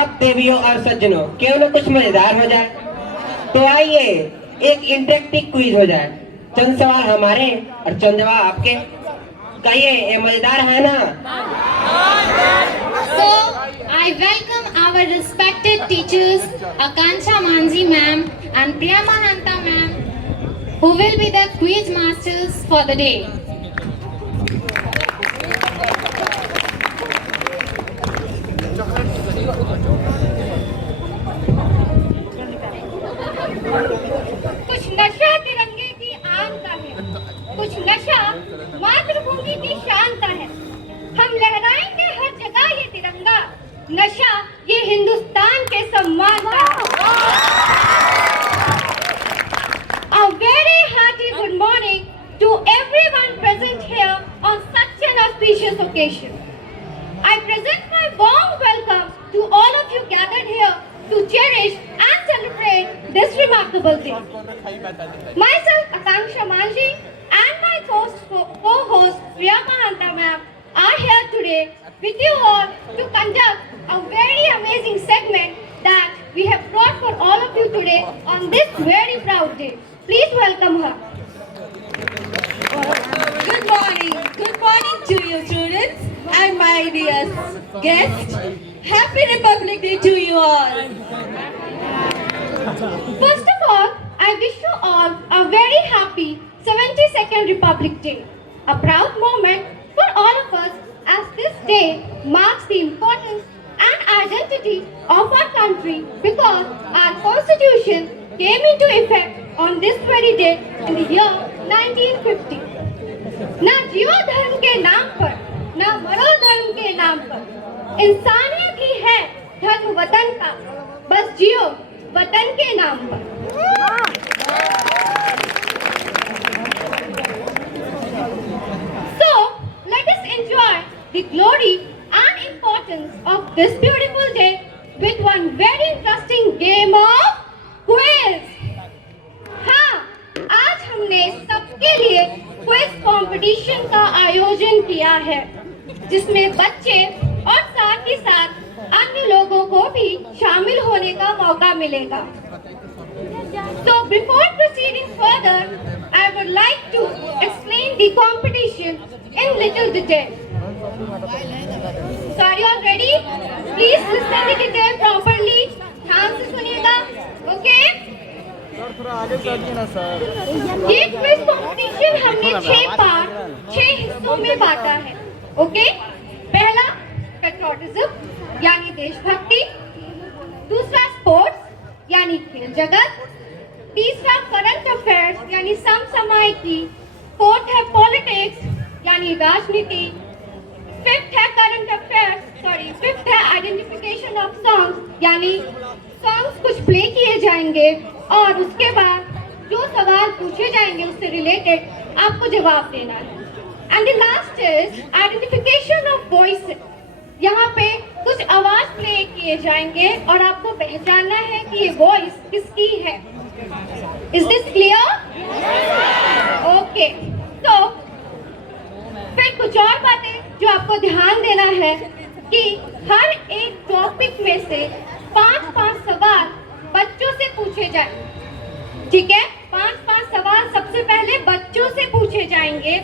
अब देवियों और सज्जनों क्यों न कुछ मजेदार हो जाए। तो आइए एक इंटरेक्टिव क्विज हो जाए। चंद सवाल हमारे और चंद जवाब आपके। कहिए ये मजेदार है ना? So, I welcome our respected teachers, Akansha Manji ma'am and Priyamananta ma'am, who will be the quiz masters for the day. कुछ नशा तिरंगे की आन का है, कुछ नशा मातृभूमि की शान का है। हम लहराएंगे हर जगह ये तिरंगा, नशा ये हिंदुस्तान के सम्मान का है। A very hearty good morning to everyone present here on such an auspicious occasion. I present my warm welcome to all of you gathered here to cherish and celebrate this remarkable day. Myself, Akansha Manji, and my co-host Priyamananta ma'am are here today with you all to conduct a very amazing segment that we have brought for all of you today on this very proud day. Please welcome her. Good morning to you students and my dear guests. Happy Republic Day to you all. First of all, I wish you all a very happy 72nd Republic Day. A proud moment for all of us as this day marks the importance and identity of our country because our constitution came into effect on this very day in the year 1950. ना जियो धर्म के नाम पर, ना मरो धर्म के नाम पर, इंसानियत ही है धर्म वतन का, बस जियो वतन के नाम पर। So, let us enjoy the glory and importance of this beautiful day with one very interesting game of quiz. हाँ, आज हमने सबके लिए क्विज कंपटीशन का आयोजन किया है, जिसमें बच्चे और साथ ही साथ अन्य लोगों को भी शामिल होने का मौका मिलेगा। So before proceeding further, I would like to explain the competition in little detail. So are you all ready? Please listen the detail properly. ध्यान से सुनिएगा, okay? ये क्विज कंपटीशन हमने 6 हिस्सों में बांटा है, ओके? पहला पेट्रियोटिज्म यानी देशभक्ति, दूसरा स्पोर्ट्स यानी खेल जगत, तीसरा करंट अफेयर्स यानी समसामयिकी, फोर्थ है पॉलिटिक्स यानी राजनीति, फिफ्थ है आइडेंटिफिकेशन ऑफ सॉन्ग्स यानी सॉन्ग्स कुछ प्ले किए जाएंगे और उसके बाद जो सवाल पूछे जाएंगे उससे रिलेटेड आपको जवाब देना है। And the last is identification of voices. यहाँ पे कुछ आवाज प्ले किए जाएंगे और आपको पहचानना है कि ये वॉइस किसकी है। Is this clear? ओके, तो फिर कुछ और बातें जो आपको ध्यान देना है कि हर एक टॉपिक में से 5-5 सवाल बच्चों से पूछे जाएंगे, ठीक है? 5-5 सवाल सबसे पहले बच्चों से पूछे जाएंगे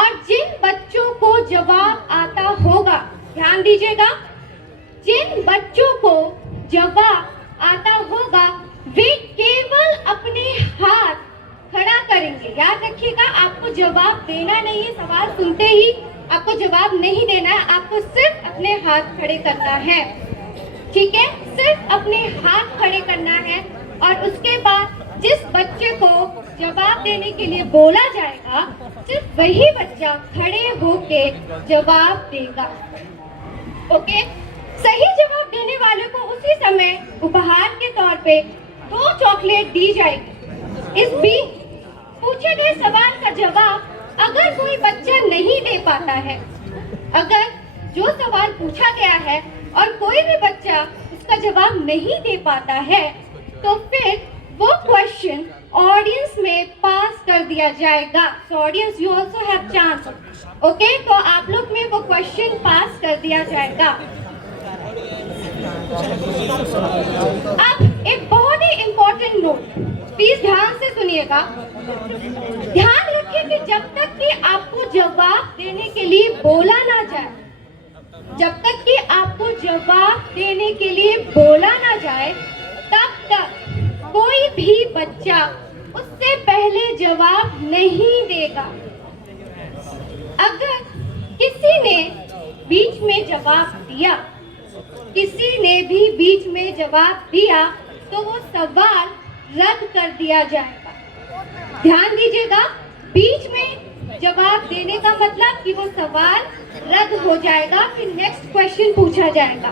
और जिन बच्चों को जवाब आता होगा, ध्यान दीजिएगा, जिन बच्चों को जवाब आता होगा वे केवल अपने हाथ खड़ा करेंगे। याद रखिएगा, आपको जवाब देना नहीं है, सवाल सुनते ही आपको जवाब नहीं देना है, आपको सिर्फ अपने हाथ खड़े करना है, ठीक है? सिर्फ अपने हाथ खड़े करना है और उसके बाद जिस बच्चे को जवाब देने के लिए बोला जाएगा सिर्फ वही बच्चा खड़े होके जवाब देगा, ओके? सही जवाब देने वाले को उसी समय उपहार के तौर पे 2 चॉकलेट दी जाएगी। इस बीच पूछे गए सवाल का जवाब अगर कोई बच्चा नहीं दे पाता है, अगर जो सवाल पूछा गया है और कोई भी बच्चा उसका जवाब नहीं दे पाता है, तो फिर वो क्वेश्चन ऑडियंस में पास कर दिया जाएगा। So audience you also have chance, okay? तो आप लोग में वो क्वेश्चन पास कर दिया जाएगा। अब एक बहुत ही इंपॉर्टेंट नोट, प्लीज ध्यान से सुनिएगा। ध्यान रखिए कि जब तक कि आपको जवाब देने के लिए बोला ना जाए, जब तक कि आपको जवाब देने के लिए बोला ना जाए, तब तक कोई भी बच्चा उससे पहले जवाब नहीं देगा। अगर किसी ने बीच में जवाब दिया, किसी ने भी बीच में जवाब दिया, तो वो सवाल रद्द कर दिया जाएगा। ध्यान दीजिएगा, बीच में जवाब देने का मतलब कि वो सवाल रद्द हो जाएगा, फिर नेक्स्ट क्वेश्चन पूछा जाएगा।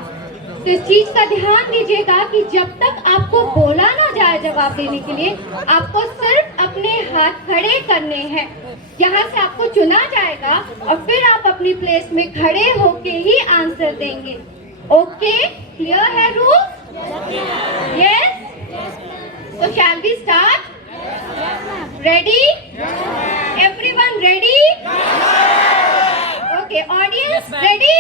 तो इस चीज का ध्यान दीजिएगा कि जब तक आपको बोला ना जाए जवाब देने के लिए, आपको सिर्फ अपने हाथ खड़े करने हैं। यहाँ से आपको चुना जाएगा और फिर आप अपनी प्लेस में खड़े होके ही आंसर देंगे। ओके, क्लियर है rule? Yes? So shall we start? Ready? Everyone ready? Okay, audience ready?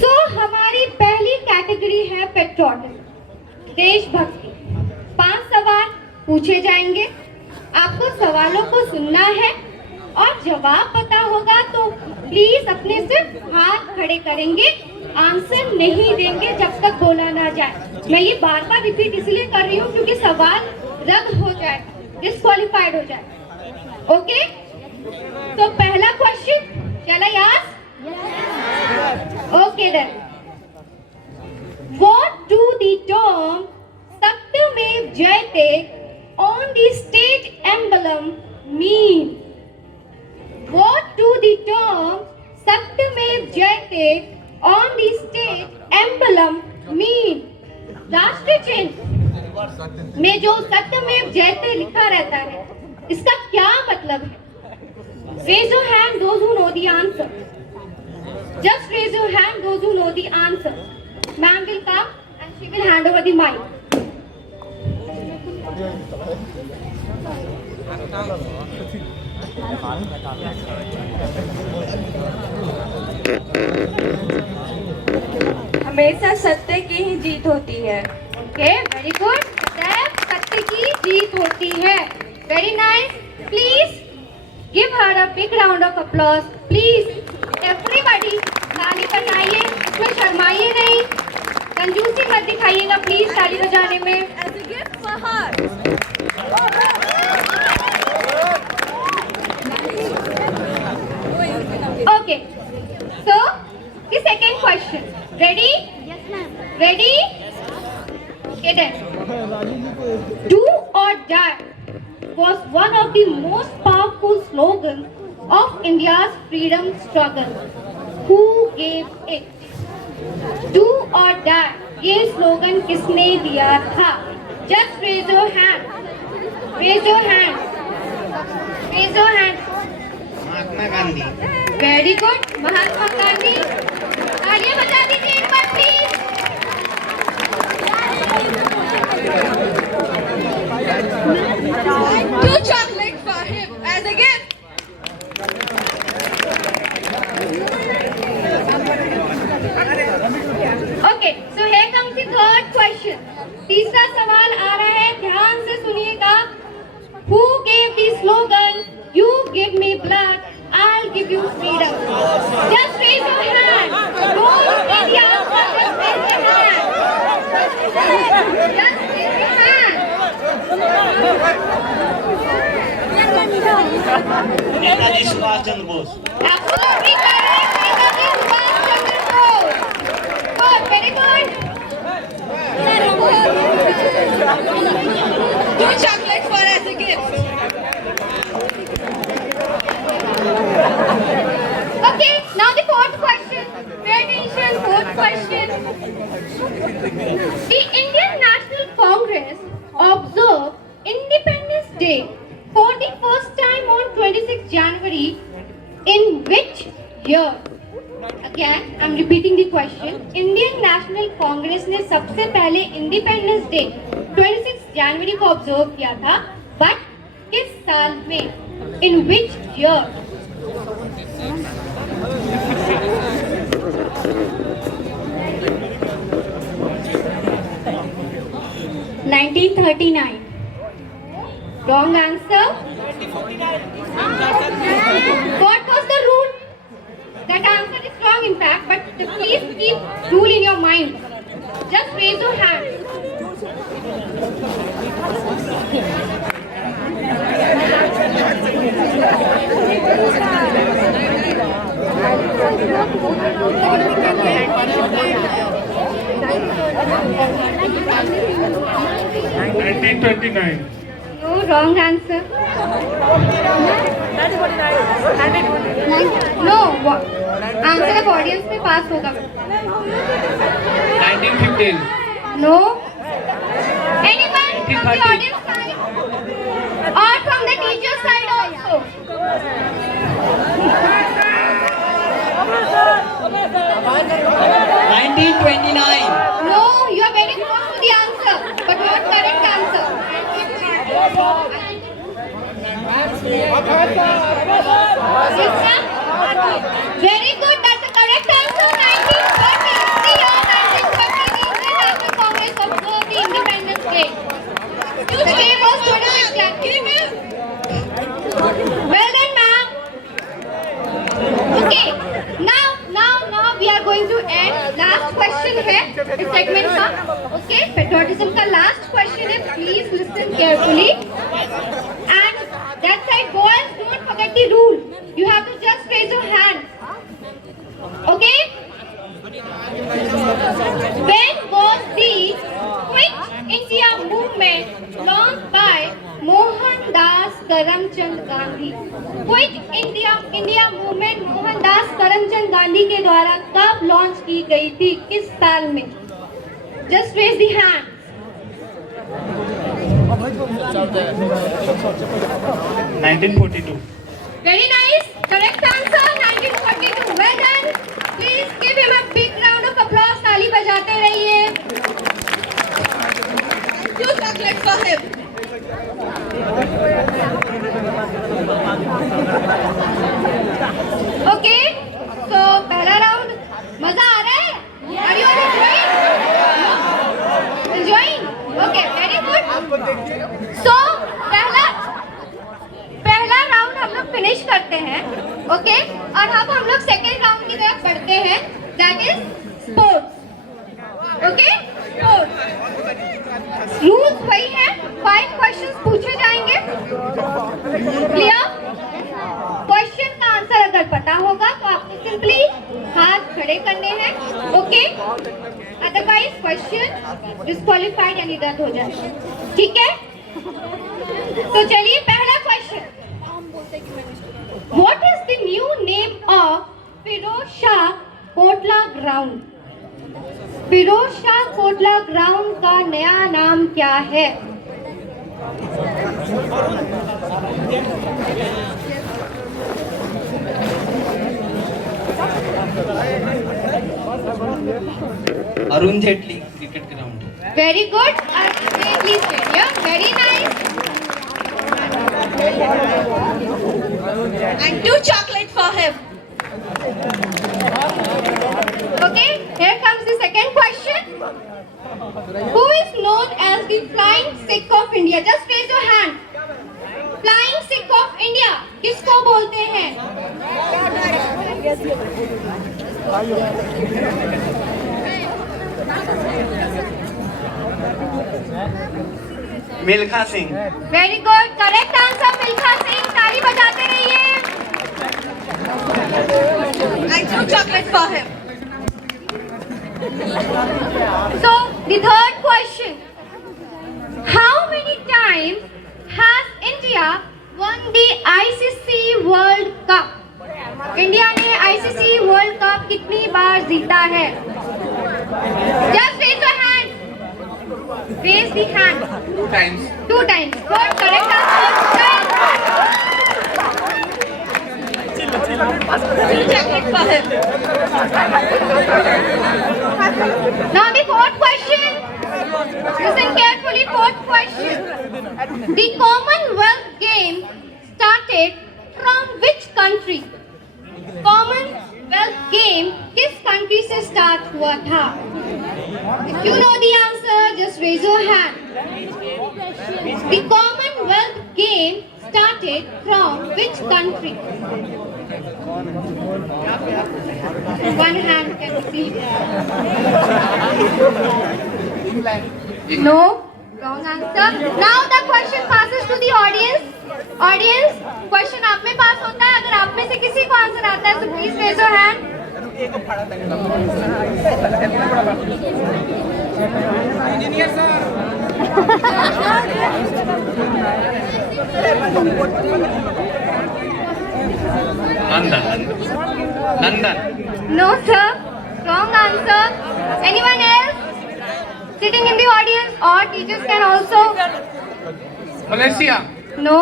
So हमारी पहली कैटेगरी है पेट्रियोटिज्म, देशभक्ति। 5 सवाल पूछे जाएंगे, आपको सवालों को सुनना है और जवाब पता होगा तो प्लीज अपने सिर्फ हाथ खड़े करेंगे, आंसर नहीं देंगे जब तक बोला ना जाए। मैं ये बार बार रिपीट इसलिए कर रही हूँ क्योंकि सवाल रद्द हो जाए, डिस्क्वालिफाइड हो जाए। ओके, तो पहला question, shall I ask? Okay then, what do the term सत्यमेव जयते on the state emblem mean? What do the term Satyamev Jayate on the state emblem mean? राष्ट्रीय चिन्ह में जो सत्यमेव जयते लिखा रहता है, इसका क्या मतलब है? Raise your hand those who know the answer. Just raise your hand those who know the answer. Ma'am will come and she will hand over the mic. हमेशा सत्य की ही जीत होती है। Okay, very good. सत्य की जीत होती है। Very nice. Please give her a big round of applause. Please everybody ताली बजाइए, इसमें शर्माइए नहीं, कंजूसी मत दिखाइएगा प्लीज ताली बजाने में। As a gift for her. Okay, so the second question. Ready? Yes, ma'am. Ready? Okay then. Do or die was one of the most powerful slogans of India's freedom struggle. Who gave it? Do or die ये slogan किसने दिया था? Just raise your hand. Raise your hand. Raise your hand. Mahatma Gandhi. Very good, Mahatma Gandhi. तालियां बजा दीजिए एक बार please. Two chocolates for him as a gift. Okay, so here comes the third question. तीसरा सवाल आ रहा है, ध्यान से सुनिएगा। Who gave the slogan "You give me blood, I'll give you freedom"? Just raise your hand. Don't be the answer. Just raise your hand. Just raise your hand. Netaji Subhash Chandra Bose. Absolutely correct. Netaji Subhash Chandra Bose. Good, very good. Two chocolates for as a gift. Okay, now the fourth question. Pay attention, fourth question. The Indian National Congress observed Independence Day for the first time on 26 January in which year? Again, I'm repeating the question. Indian National Congress ने सबसे पहले independence day 26 जनवरी को observe किया था, but किस साल में? In which year? Wrong answer. What was the rule? That answer is wrong in fact, but please keep rule in your mind. Just raise your hand. No, wrong answer. No, answer अब audience में पास होगा. 1915. No. Anyone from the audience side or from the teacher side also? 1929. No, you are very close to the answer, but not correct answer. Very good, that's the correct answer. 1930. The year 1930, the Indian National Congress observed the Independence Day. Which day was 26 January? Well done, ma'am. Okay, now we are going to end. Last question है इस segment का. Okay, patriotism का last question है. Please listen carefully. And that side, boys, don't forget the rule. You have to just raise your hand. Okay? When was the Quit India movement launched by Mohandas Karamchand Gandhi? Quit India movement Mohandas Karamchand Gandhi के द्वारा कब launch की गई थी, किस साल में? Just raise the hand. Very nice. Correct answer. 1942. Well done. Please give him a big round of applause. ताली बजाते रहिए. 2 chocolates for him. Okay. So पहला राउंड मजा आ रहा है? Are you all enjoying? Okay. Very good. So पहला round हम लोग फिनिश करते हैं. ओके, और अब हम लोग सेकेंड राउंड की तरफ बढ़ते हैं. That is sports. Okay, sports rules वही है. 5 क्वेश्चंस पूछे जाएंगे. क्लियर? क्वेश्चन का आंसर अगर पता होगा तो आपको सिंपली हाथ खड़े करने हैं. ओके, अदरवाइज क्वेश्चन डिस्क्वालिफाइड यानी रद्द हो जाए. ठीक है, तो चलिए पहला question. What is the new name of Firoz Shah Kotla Ground? Firoz Shah Kotla ground का नया नाम क्या है? Arun Jaitley cricket ground. Very good. Jetley Stadium. Very nice. And 2 chocolates for him. Okay, here comes the second question. Who is known as the Flying Sikh of India? Just raise your hand. Flying Sikh of India किसको बोलते हैं? Milkha Singh. Very good. Correct answer, Milkha Singh. ताली बजाते रहिए. And 2 chocolates for him. So, the third question. How many times has India won the ICC World Cup? India ने ICC World Cup कितनी बार जीता है? Just raise your hand. Raise the hand. 2 times. 2 times. Good. Correct answer. Now the fourth question. Listen carefully, fourth question. The Commonwealth Games started from which country? Commonwealth Game किस country से start हुआ था? If you know the answer, just raise your hand. The Commonwealth Game started from which country? One hand can see. No, wrong answer. Now the question passes to the audience. Audience, question आप में पास होता है. अगर आप में से किसी को आंसर आता है, तो please raise your hand. London. No, sir. Wrong answer. Anyone else? Sitting in the audience or teachers can also. Malaysia. No.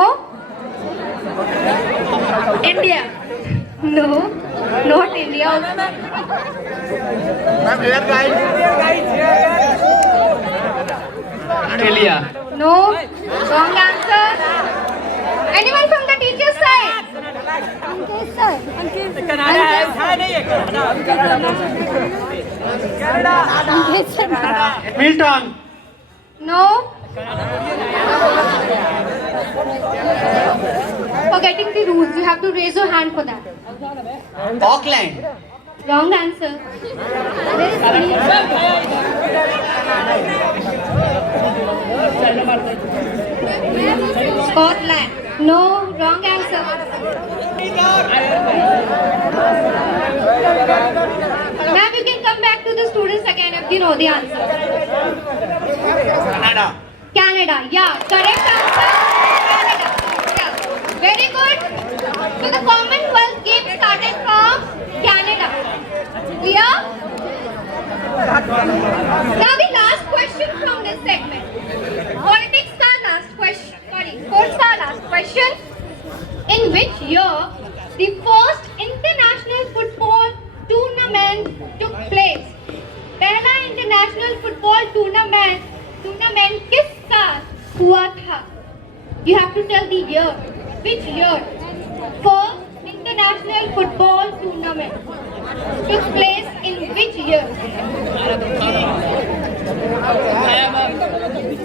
India. No. Not India. Australia. No. Wrong answer. Anyone from the teacher's side? Milton. No. Forgetting the rules, you have to raise your hand for that. Auckland. Wrong answer. Scotland. No, wrong answer. Ma'am, you can come back to the students again if you know the answer. Canada. Canada. Yeah, correct answer. Canada. Yeah. Very good. So the Commonwealth Games started from Canada. Clear? Now the last question from this segment. Politics का last question. Sorry, sports का last question. In which year the first international football tournament took place? पहला international football tournament किस साल हुआ था? You have to tell the year. Which year? First international football tournament took place in which year?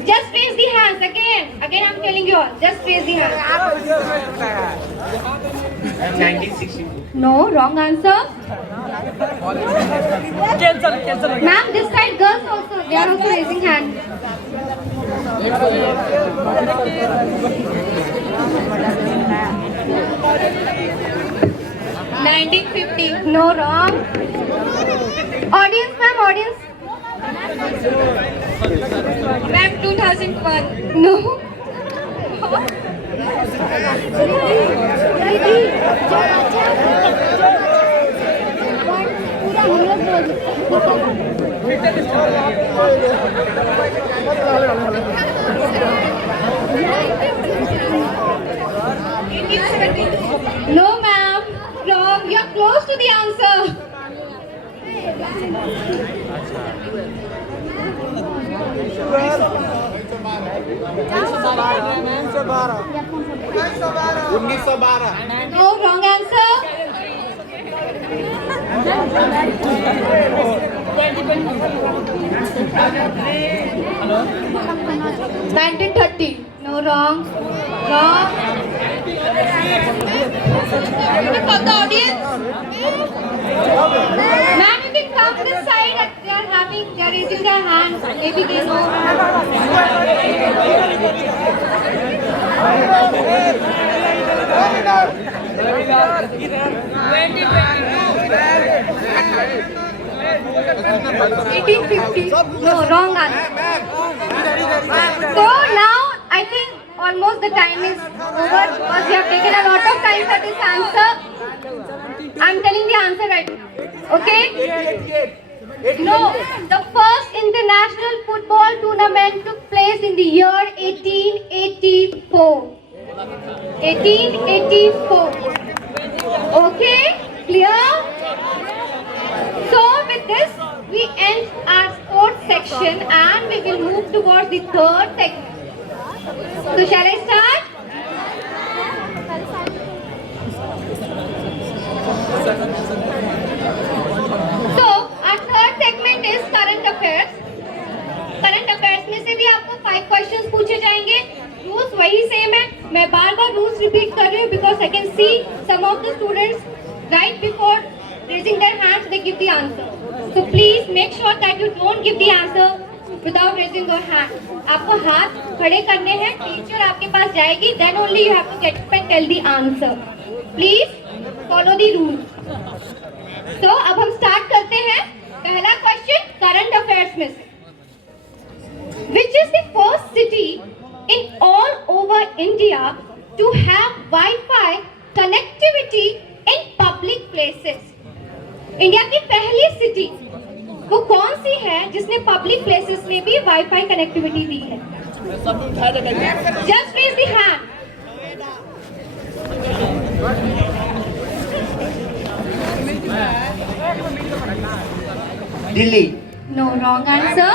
Just raise the hands again. Again, I'm telling you all. Just raise the hands. 1962. No, wrong answer. Ma'am, this side girls also. They are also raising hands. 1950. No, wrong. Audience, ma'am, audience. Ma'am, 2001. No. No, ma'am. Wrong. You're close to the answer. No, wrong answer. 1930. No, wrong. Wrong. For the audience. Ma'am, you can come this side. They are raising their hands. Maybe they know. No, wrong answer. So now I think almost the time is over because we have taken a lot of time for this answer. I'm telling the answer right now. Okay? No, the first international football tournament took place in the year 1884. 1884. Okay, clear? So with this, we end our sports section and we will move towards the third segment. So shall I start? So our third segment is current affairs. Current affairs में से भी आपको 5 questions पूछे जाएंगे. Rules वही same है. मैं बार बार rules repeat कर रही हूँ because I can see some of the students right before raising their hands they give the answer. So please make sure that you don't give the answer without raising your hand. आपको हाथ खड़े करने हैं. Teacher आपके पास जाएगी then only you have to get up and tell the answer. Please follow the rules. तो अब हम स्टार्ट करते हैं. पहला क्वेश्चन करंट अफेयर्स में से. Which is the first city in all over India to have Wi-Fi connectivity in public places? India की पहली सिटी वो कौन सी है जिसने पब्लिक प्लेसेस में भी वाईफाई कनेक्टिविटी दी है? Just raise the hand. Delhi. No, wrong answer.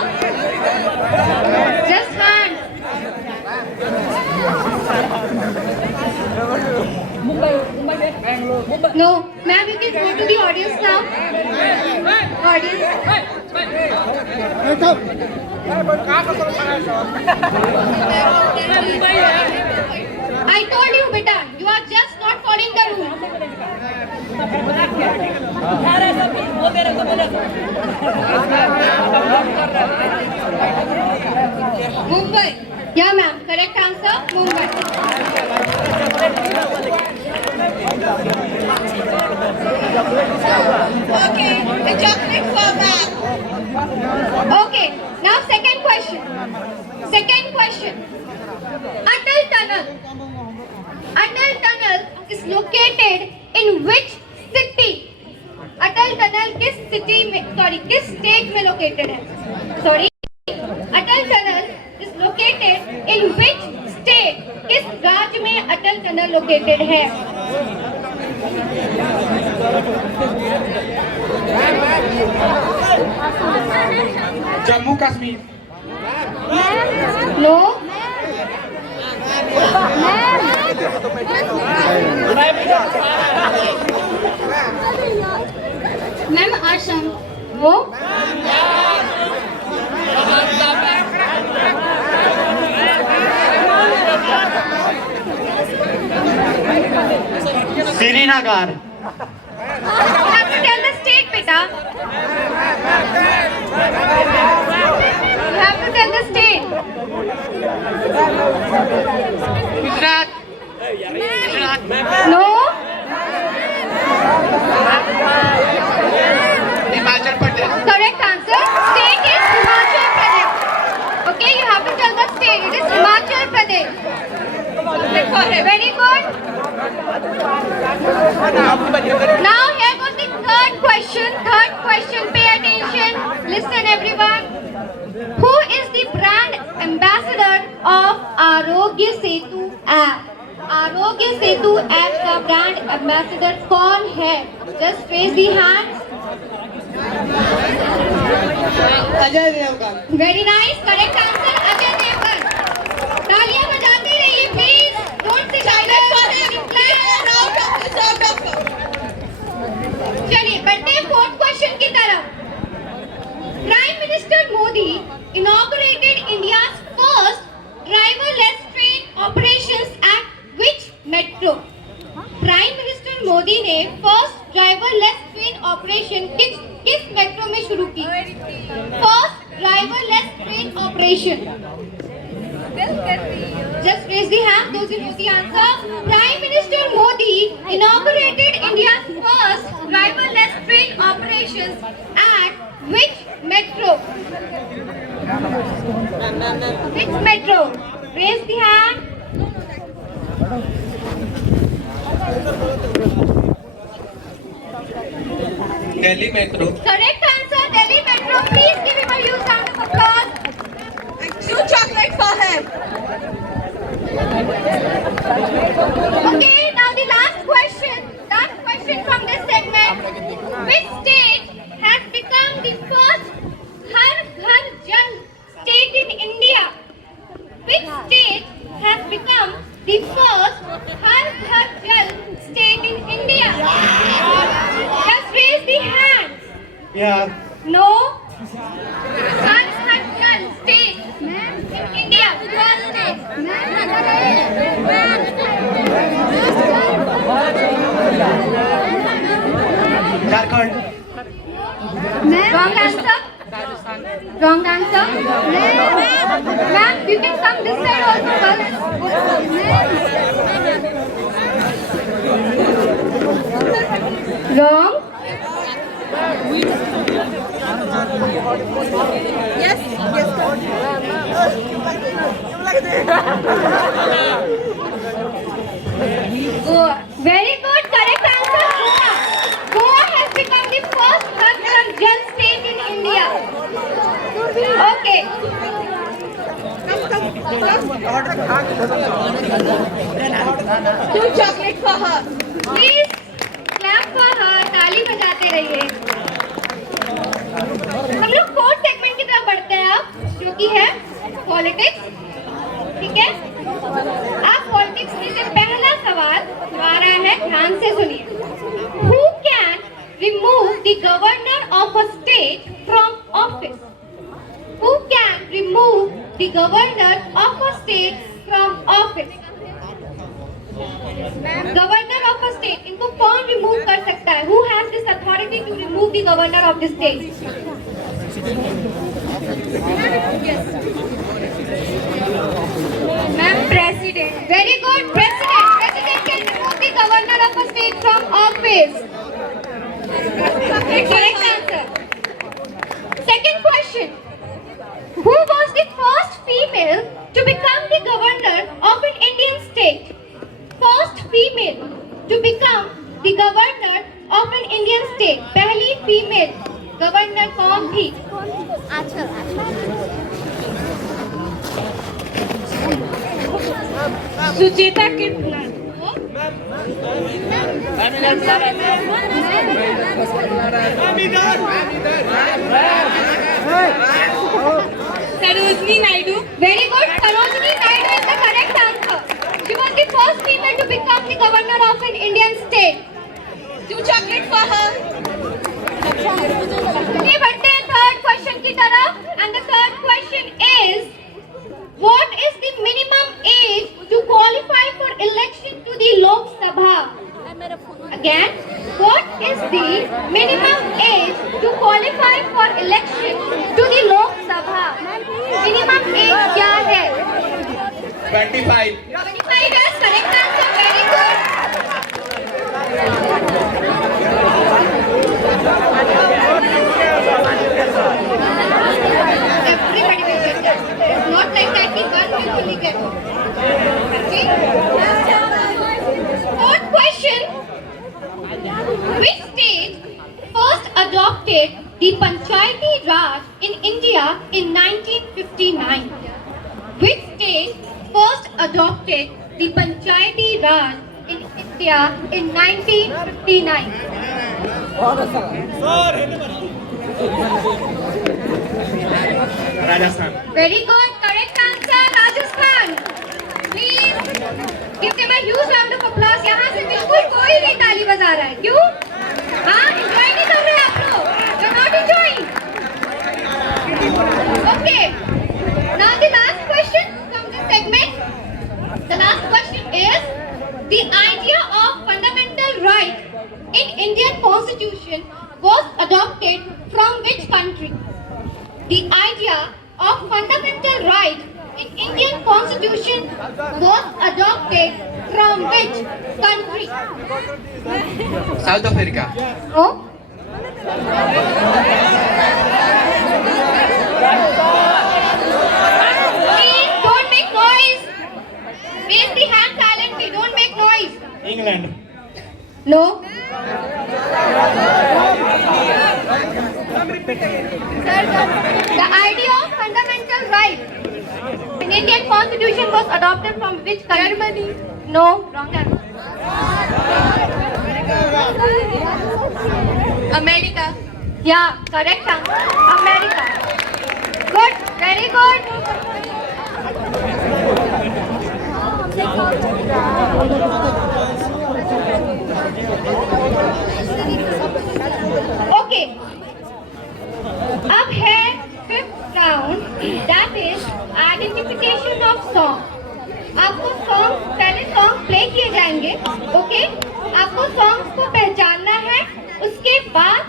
Just hand. No, ma'am, you can go to the audience now. Audience. I told you, beta, you are just not following the rules. Mumbai. Yeah, ma'am. Correct answer. Mumbai. Okay. The chocolate for back. Okay. Now second question. Second question. Atal Tunnel. Atal Tunnel is located in which city? Atal tunnel किस city में किस state में located है? Sorry, Atal tunnel is located in which state? किस राज्य में अटल tunnel located है? Jammu Kashmir. No. Ma'am Assam. वो Srinagar. have to tell the state, beta. You have to tell the state. Gujarat. No. Himachal Pradesh. Correct answer. State is Himachal Pradesh. Okay, you have to tell the state. It is Himachal Pradesh. Very good. Now here goes the third question. Third question. Pay attention. Listen, everyone. Who is the brand ambassador of Arogya Setu app? Arogya Setu app का brand ambassador कौन है? Just raise the hands. Ajay Devgan. Very nice. Correct answer Ajay Devgan. तालियां बजाते रहिए please. Don't sit silent for him. चलिए बढ़ते हैं fourth question की तरफ. Prime minister Modi inaugurated India's first driverless train operations at which metro? Prime minister Modi ने फर्स्ट ड्राइवरलेस ट्रेन ऑपरेशन किस मेट्रो में शुरू की? First driverless train operation. Just raise the hand those who know the answer. Prime Minister Modi inaugurated India's first driverless train operations at which metro? Which metro? Raise the hand. Delhi metro. Correct answer, Delhi Metro. Please give him a huge round of applause. Two chocolate for him. Okay, now the last question. Last question Which state has become the first Har Ghar Jal state in India? Which state has become the first Har Ghar Jal state in India? Just raise the hand. Bihar No. Har Ghar Jal state in India. First state. Jharkhand Wrong answer. Wrong answer. Ma'am, you can come this side also, girls. Wrong. Goa. Very good. Correct answer. Goa. Goa has become the first Har Ghar Jal state in India. Okay. Two chocolate for her. Please clap for her. ताली बजाते रहिए. हम लोग fourth segment की तरफ बढ़ते हैं अब, जो कि है पॉलिटिक्स. ठीक है? आप पॉलिटिक्स में से पहला सवाल आ रहा है, ध्यान से सुनिए. Who can remove the governor of a state from office? Who can remove the governor of a state from office? Governor of a state, इनको कौन रिमूव कर सकता है? Who has this authority to remove the governor of the state? Ma'am, president. Very good, president. President can remove the governor of a state from office. Correct answer. Second question. Who was the first female to become the governor of an Indian state? First female to become the governor of an Indian state. पहली female governor कौन थी? Sucheta Krishna. Sarojini Naidu. Very good. Sarojini Naidu is the correct answer. She was the first female to become the governor of an Indian state. Two chocolate for her. चलिए बढ़ते हैं third question की तरफ. And the third question is, what is the minimum age to qualify for election to the Lok Sabha? Again, what is the minimum age to qualify for election to the Lok Sabha? Minimum age क्या है? 25 25 is correct answer. Very good. Everybody will get that. It's not like that कि one will only get it. Okay? Fourth question. Which state first adopted the Panchayati Raj in India in 1959? Which state first adopted the Panchayati Raj in India in 1959? Rajasthan Very good, correct answer, Rajasthan. Please give them a huge round of applause. यहाँ से बिल्कुल कोई नहीं ताली बजा रहा है, क्यों? हाँ, enjoy नहीं कर रहे आप लोग? You're not enjoying. Okay. Now the last question from this segment. The last question is, the idea of fundamental right in Indian Constitution was adopted from which country? The idea of fundamental right in Indian Constitution was adopted from which country? South Africa Oh? Please don't make noise. Raise the hand silently. Don't make noise. England No. The idea of fundamental right in Indian Constitution was adopted from which country? Germany. No. Wrong answer. America. Yeah, correct answer. America. Good, very good. Okay. अब है fifth round, that is identification of song. आपको song पहले song play किए जाएंगे, okay? आपको songs को पहचानना है, उसके बाद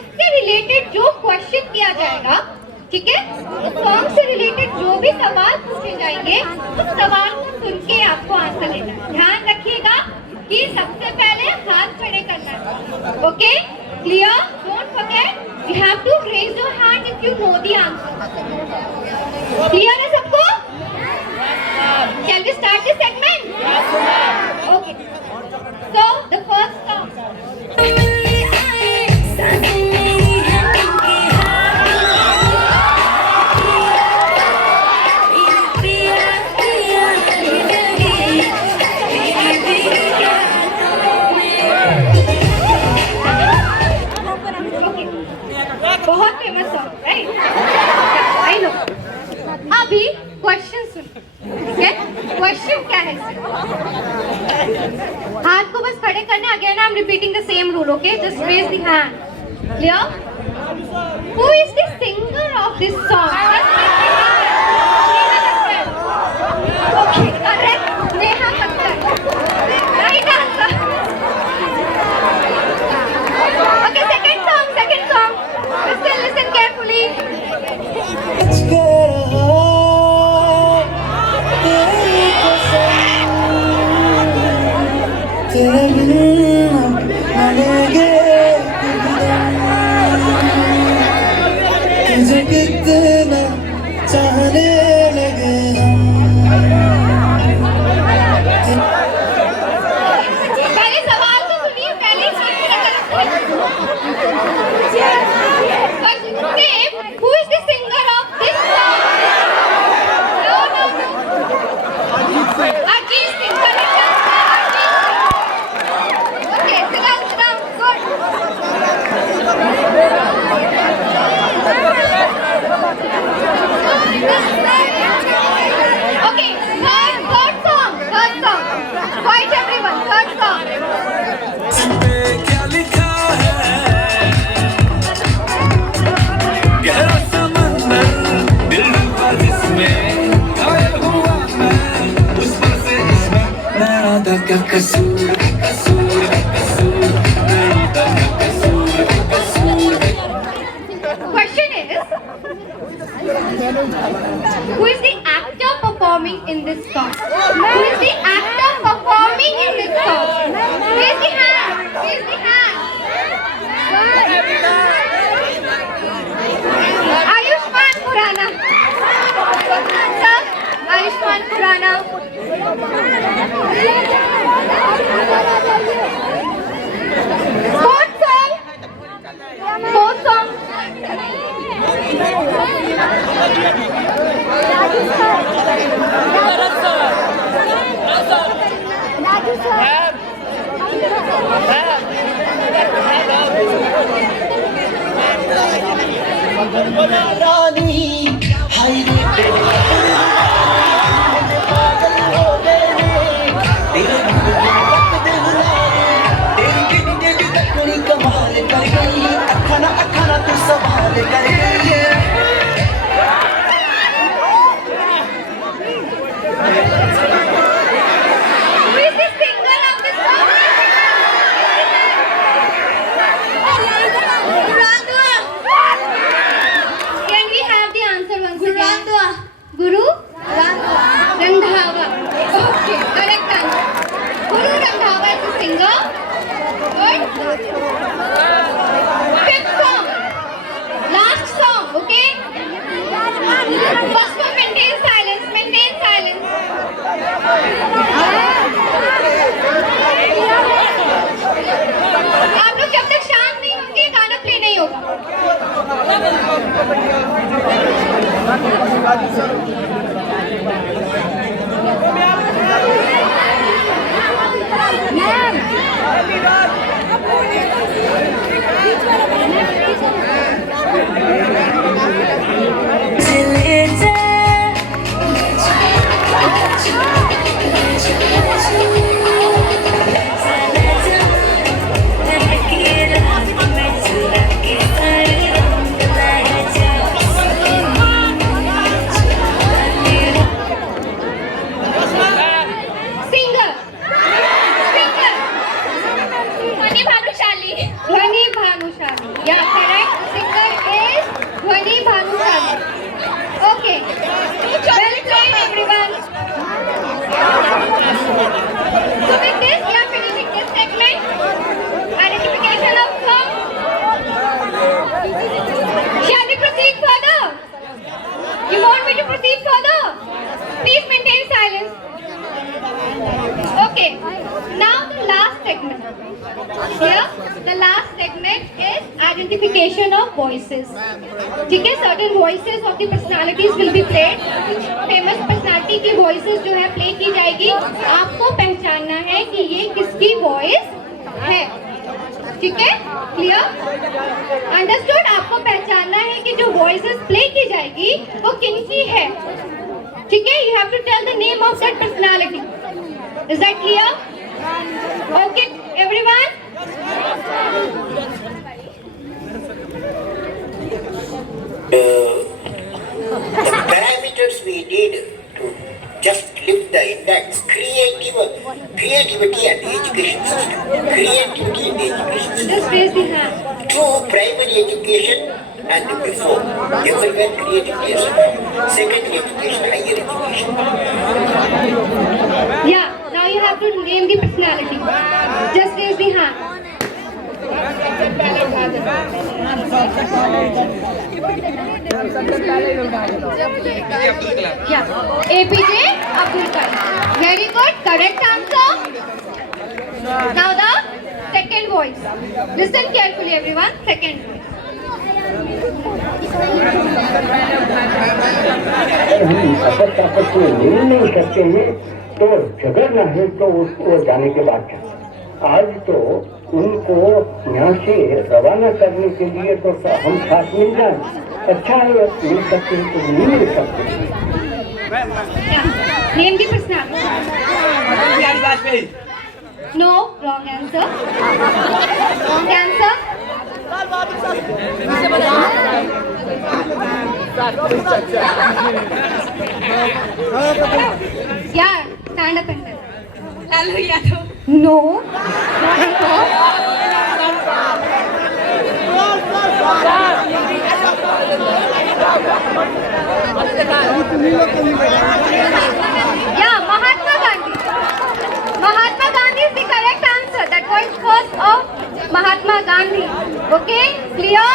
उससे रिलेटेड जो क्वेश्चन किया जाएगा, ठीक है? उस सॉन्ग से रिलेटेड जो भी सवाल पूछे जाएंगे, उस सवाल को सुन के आपको आंसर देना है। ध्यान रखिएगा कि सबसे पहले हाथ खड़े करना है, okay? Clear? Don't forget, you have to raise your hand if you know the answer. Clear है सबको? Shall we start this segment? Yes, okay. So, the first song. Okay. बहुत famous song, right? I know. अभी question सुन, ठीक है? Question क्या है? हाथ को बस खड़े करना। Again I am repeating the same rule, okay? Just raise the hand. Clear? Who is the singer of this song? Okay, correct, Neha Kakkar. Right answer. Okay, second song. Listen carefully. तुझे कितना चाहने लगे हम। पहले सवाल तो सुनिए, पहले who is the singer of this song? No. Ajit Singh, correct answer. Okay, sit down. Good. Okay, third song. Quiet everyone, third song. क्या लिखा है गहरा समंदर दिल पर जिसमें घायल हुआ मैं उस पर से इसमें मेरा था क्या कसूर मेरा था क्या कसूर। Question is, who is the actor performing in this song? Who is the actor performing in this song? Raise the hand. Ayushmann Khurrana. Sir, Ayushmann Khurrana. Fourth song. रानी हाय रे पागल हो गए तेरे तेरी तकड़ी कमाल कर गई अखाना तू सवाल कर गई। Who is the singer of this song? Can we have the answer once again? Guru Randhawa. Okay, correct answer. Guru Randhawa is the singer. Good. Fifth song. Last song, okay? First one, maintain silence. आप लोग जब तक शांत नहीं होंगे गाना play नहीं होगा। Singer. Singer. ध्वनि Bhanushali. Dhwani Bhanushali. Yeah, correct. Singer is Dhwani Bhanushali. Okay. Well played, everyone. So with this, we are finishing this segment. Identification of song. Shall we proceed further? You want me to proceed further? Please maintain silence. Okay. Now the last segment. Here, the last segment is identification of voices. ठीक है, certain voices of the personalities will be played. Famous personality की voices जो है play की जाएगी. आपको पहचानना है कि ये किसकी voice है. ठीक है, clear? Understood? आपको पहचानना है कि जो voices play की जाएगी वो किनकी है. ठीक है, you have to tell the name of that personality. Is that clear? Okay, everyone. The parameters we need to just lift the index, creativity and education system. Creativity and education system. Just raise the hand. Through primary education and before, everywhere creativity is secondary education, higher education. Yeah, now you have to name the personality. Just raise the hand. Yeah, APJ Abdul Kalam. Very good, correct answer. Now the second voice. Listen carefully, everyone. Second voice. हम आपस में मिल नहीं सकते हैं तो झगड़ना है तो उसको जाने के बाद आज तो उनको यहाँ से रवाना करने के लिए तो हम साथ मिल जाए. अच्छा है, मिल सकते हैं तो नहीं मिल सकते. Yeah, name the personality. No, wrong answer. Wrong answer. Yeah, stand up and tell. Lalu Yadav. No. No. Yeah, Mahatma Gandhi. Mahatma Gandhi is the correct answer. That was first of Mahatma Gandhi. Okay, clear?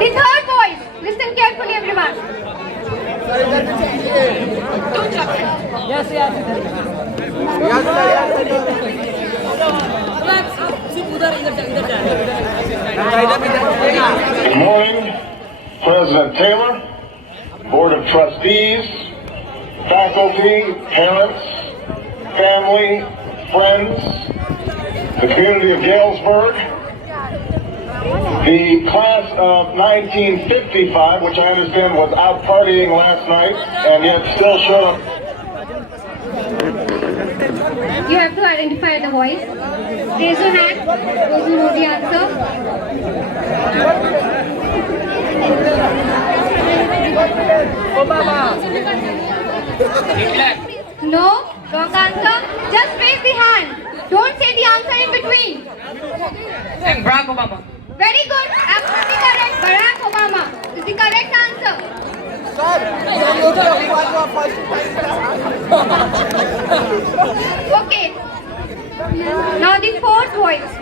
The third voice. Listen carefully, everyone. Good morning, President Taylor, Board of Trustees, faculty, parents, family, friends, the community of Galesburg, the class of 1955, which I understand was out partying last night and yet still showed up. You have to identify the voice. Raise your hand. Those who know the answer. No, wrong answer. Just raise the hand. Don't say the answer in between. Barack Obama. Very good. Absolutely correct. Barack Obama is the correct answer. Okay. Now the fourth voice.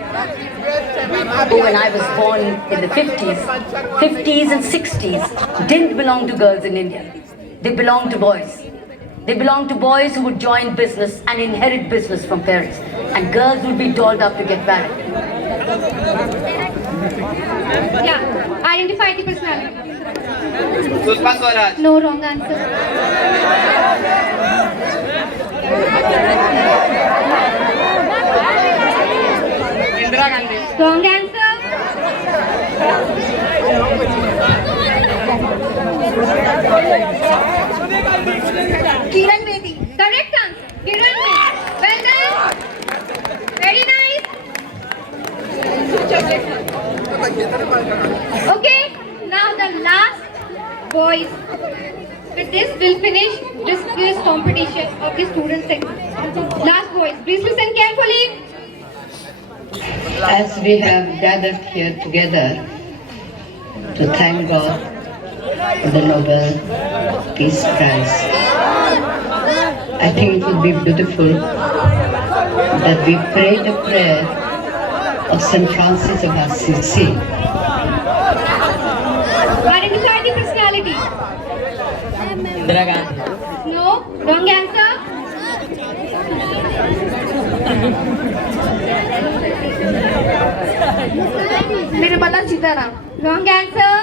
When I was born in the 50s and 60s, didn't belong to girls in India. They belonged to boys. They belonged to boys who would join business and inherit business from parents. And girls would be dolled up to get married. Yeah. Identify the personality. Sushma Swaraj. No, wrong answer. Wrong answer. Kiran Bedi. Correct answer. Kiran Bedi. Well done. Very nice. Okay. Now the last boys. With this, we'll finish this quiz competition of the student segment. Last boys, please listen carefully. As we have gathered here together to thank God for the Nobel Peace Prize, I think it would be beautiful that we pray the prayer of St. Francis of Assisi. Identify the personality. No, wrong answer. Nirmala Sitaram. Wrong answer.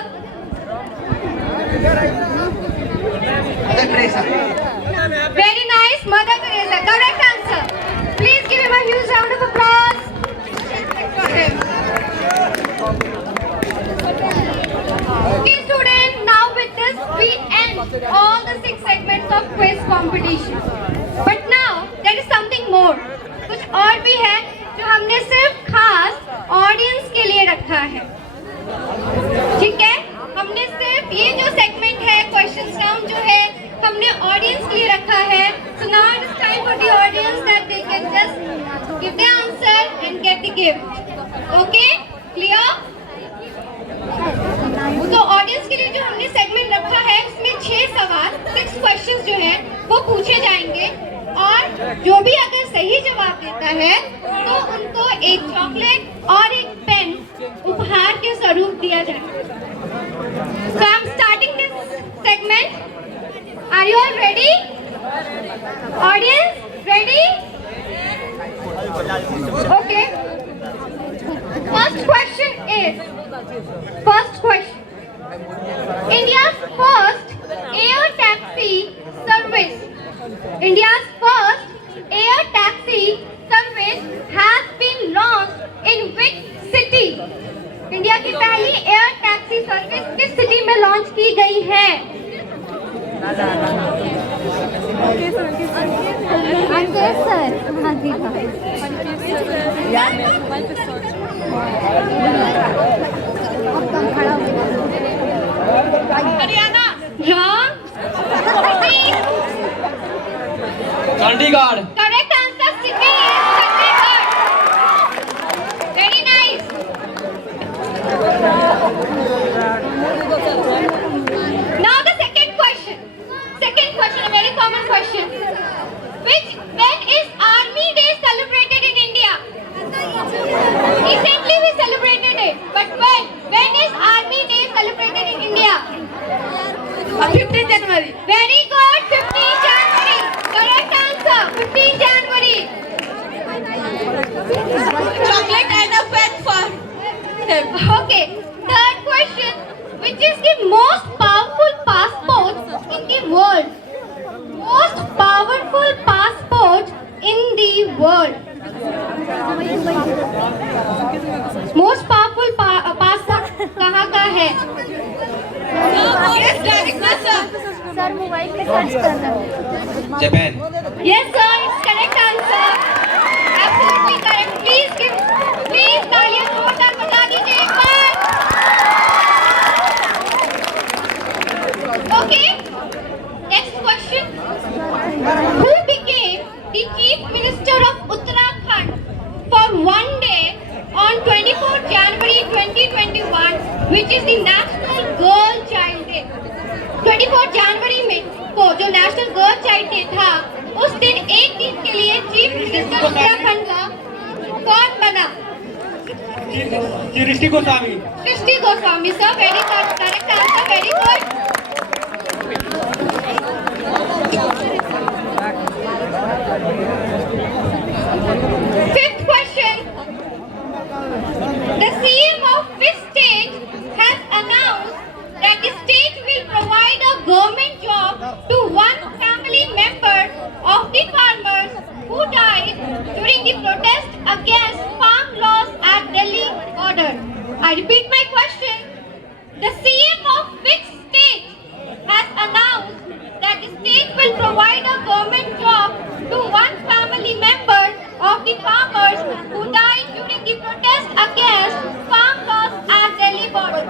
Very nice, Mother Teresa. Correct answer. Please give him a huge round of applause. Okay, students. Now with this we end all the 6 segments of quiz competition. But now there is something more. कुछ और भी है जो हमने सिर्फ खास audience के लिए रखा है. ठीक है, हमने सिर्फ ये जो सेगमेंट है क्वेश्चन राउंड जो है हमने ऑडियंस के लिए रखा है. So now it is time for the audience that they can just give the answer and get the gift. Okay, clear? तो ऑडियंस के लिए जो हमने सेगमेंट रखा है उसमें 6 सवाल 6 क्वेश्चंस जो है वो पूछे जाएंगे और जो भी अगर सही जवाब देता है तो उनको एक चॉकलेट और एक पेन उपहार के स्वरूप दिया जाएगा. So I'm starting this segment. Are you all ready? Audience, ready? Okay. First question. India's first air taxi service. India's first air taxi service has been launched in which city? India की पहली air taxi service किस city में launch की गई है? Haryana. Wrong. Chandigarh. Correct answer city is Chandigarh. Very nice. Now the second question, a very common question. When is Army Day celebrated in India? Recently we celebrated it, but when is Army Day celebrated in India? 15 January. Very good, 15 January. Correct answer, 15 January. Chocolate and a pen for him. Okay, third question. Which is the most powerful passport in the world? Most powerful passport in the world. Most powerful passport कहाँ का है? Yes, direct answer. Japan. Yes sir, it's correct answer. Absolutely correct. Please तालियां जोरदार बजा दीजिए एक बार. Okay. Next question. Who became the Chief Minister of Uttarakhand for one day on 24 January 2021, which is the National Girl Child Day? 24 जनवरी में को जो national girl child day था उस दिन एक दिन के लिए चीफ मिनिस्टर उत्तराखंड का कौन बना? Srishti Goswami. Srishti Goswami sir. Very good. Correct answer. Very good. Fifth question. The CM of which state has announced that the state will provide a government job to one family member of the farmers who died during the protest against farm laws at repeat my question. The CM of which state has announced that the state will provide a government job to one family member of the farmers who died during the protest against farm laws at Delhi border?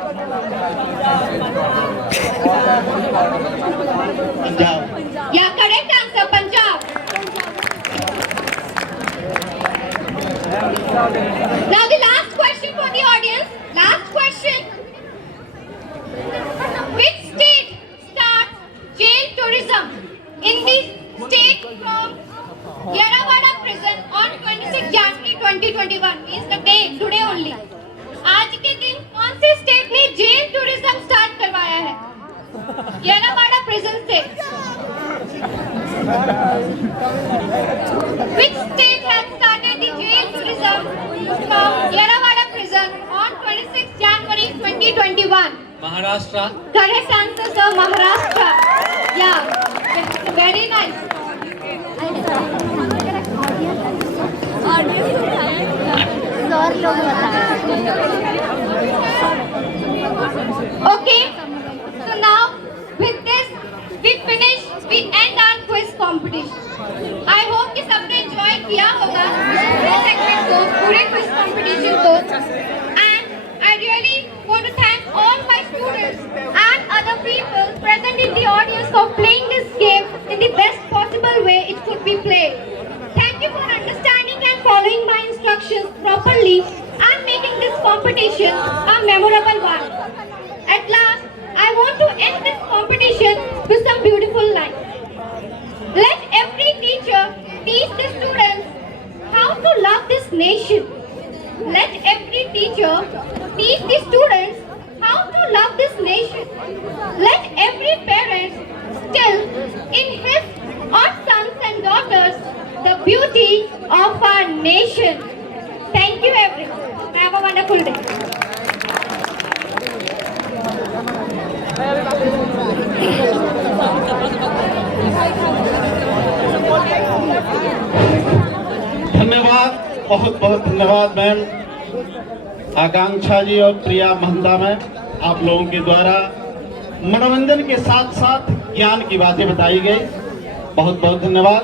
Yeah, correct answer, Punjab. Now the last question for the audience. Last question. Which state starts jail tourism in the state from Yerawada prison on 26 January 2021? Means the day, today only. आज के दिन कौन से state ने jail tourism start करवाया है? येरावाड़ा prison से. Which state has started the jail tourism from Yerawada prison on 26 January 2021? Maharashtra. Correct answer, sir. Maharashtra. Yeah, very nice. Okay, so now with this we finish, we end our quiz competition. I hope कि सबने enjoy किया होगा इस पूरे segment को, पूरे quiz competition को. And I really want to thank all my students and other people present in the audience for playing this game in the best possible way it could be played. Thank you for understanding and following my instructions properly and making this competition a memorable one. At last, I want to end this competition with some beautiful lines. Let every teacher teach the students how to love this nation. Let every teacher teach the students how to love this nation. Let every parent instill in his or sons and daughters the beauty of our nation. Thank you everyone. Have a wonderful day. धन्यवाद, बहुत बहुत धन्यवाद ma'am, आकांक्षा जी और प्रिया Mahanta ma'am. आप लोगों के द्वारा मनोरंजन के साथ साथ ज्ञान की बातें बताई गई, बहुत बहुत धन्यवाद।